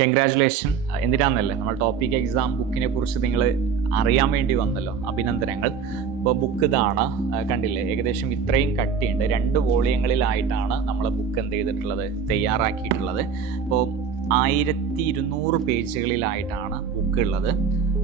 Congratulation. എന്തിനാണെന്നല്ലേ, നമ്മൾ topic exam ബുക്കിനെ കുറിച്ച് നിങ്ങൾ അറിയാൻ വേണ്ടി വന്നല്ലോ. അഭിനന്ദനങ്ങൾ. ഇപ്പോൾ ബുക്ക് ഇതാണ്, കണ്ടില്ലേ, ഏകദേശം ഇത്രയും കട്ടിയുണ്ട്. 2 വോളിയങ്ങളിലായിട്ടാണ് നമ്മൾ ബുക്ക് എന്ത് ചെയ്തിട്ടുള്ളത്, തയ്യാറാക്കിയിട്ടുള്ളത്. ഇപ്പോൾ 1200 പേജുകളിലായിട്ടാണ് ബുക്ക് ഉള്ളത്.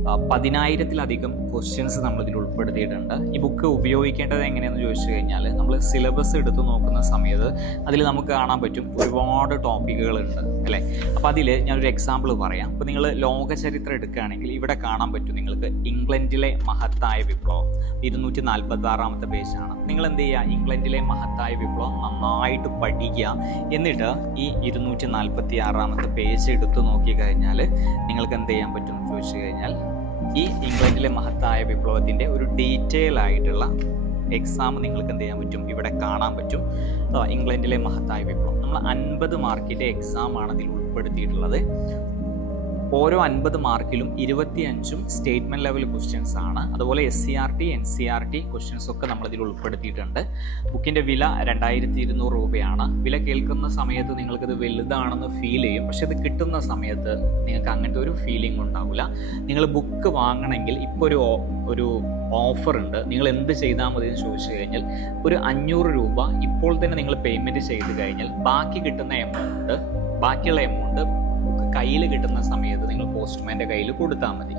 10,000-ലധികം ക്വസ്റ്റ്യൻസ് നമ്മളിതിൽ ഉൾപ്പെടുത്തിയിട്ടുണ്ട്. ഈ ബുക്ക് ഉപയോഗിക്കേണ്ടത് എങ്ങനെയെന്ന് ചോദിച്ചു കഴിഞ്ഞാൽ, നമ്മൾ സിലബസ് എടുത്ത് നോക്കുന്ന സമയത്ത് അതിൽ നമുക്ക് കാണാൻ പറ്റും ഒരുപാട് ടോപ്പിക്കുകളുണ്ട് അല്ലേ. അപ്പോൾ അതിൽ ഞാനൊരു എക്സാമ്പിൾ പറയാം. ഇപ്പോൾ നിങ്ങൾ ലോക ചരിത്രം എടുക്കുകയാണെങ്കിൽ ഇവിടെ കാണാൻ പറ്റും നിങ്ങൾക്ക് ഇംഗ്ലണ്ടിലെ മഹത്തായ വിപ്ലവം 246-ാമത്തെ പേജാണ്. നിങ്ങൾ എന്ത് ചെയ്യുക, ഇംഗ്ലണ്ടിലെ മഹത്തായ വിപ്ലവം നന്നായിട്ട് പഠിക്കുക. എന്നിട്ട് ഈ 246-ാമത്തെ പേജ് എടുത്ത് നോക്കിക്കഴിഞ്ഞാൽ നിങ്ങൾക്ക് എന്ത് ചെയ്യാൻ പറ്റും എന്ന് ചോദിച്ചു കഴിഞ്ഞാൽ, ഈ ഇംഗ്ലണ്ടിലെ മഹത്തായ വിപ്ലവത്തിൻ്റെ ഒരു ഡീറ്റെയിൽ ആയിട്ടുള്ള എക്സാം നിങ്ങൾക്ക് എന്ത് ചെയ്യാൻ പറ്റും, ഇവിടെ കാണാൻ പറ്റും. ഇംഗ്ലണ്ടിലെ മഹത്തായ വിപ്ലവം നമ്മൾ 50 മാർക്കിൻ്റെ എക്സാമാണ് അതിൽ ഉൾപ്പെടുത്തിയിട്ടുള്ളത്. ഓരോ 50 മാർക്കിലും 25 സ്റ്റേറ്റ്മെൻറ്റ് ലെവൽ ക്വസ്റ്റ്യൻസ് ആണ്. അതുപോലെ SCRT NCRT ക്വസ്റ്റ്യൻസ് ഒക്കെ നമ്മളതിൽ ഉൾപ്പെടുത്തിയിട്ടുണ്ട്. ബുക്കിൻ്റെ വില 2200 രൂപയാണ്. വില കേൾക്കുന്ന സമയത്ത് നിങ്ങൾക്കിത് വലുതാണെന്ന് ഫീൽ ചെയ്യും, പക്ഷെ ഇത് കിട്ടുന്ന സമയത്ത് നിങ്ങൾക്ക് അങ്ങനത്തെ ഒരു ഫീലിംഗ് ഉണ്ടാവില്ല. നിങ്ങൾ ബുക്ക് വാങ്ങണമെങ്കിൽ ഇപ്പോൾ ഒരു ഓഫർ ഉണ്ട്. നിങ്ങൾ എന്ത് ചെയ്താൽ മതി എന്ന് ചോദിച്ചു കഴിഞ്ഞാൽ, ഒരു 500 രൂപ ഇപ്പോൾ തന്നെ നിങ്ങൾ പേയ്മെൻറ്റ് ചെയ്ത് കഴിഞ്ഞാൽ ബാക്കിയുള്ള എമൗണ്ട് കയ്യിൽ കിട്ടുന്ന സമയത്ത് നിങ്ങൾ പോസ്റ്റ്മാൻ്റെ കയ്യിൽ കൊടുത്താൽ മതി.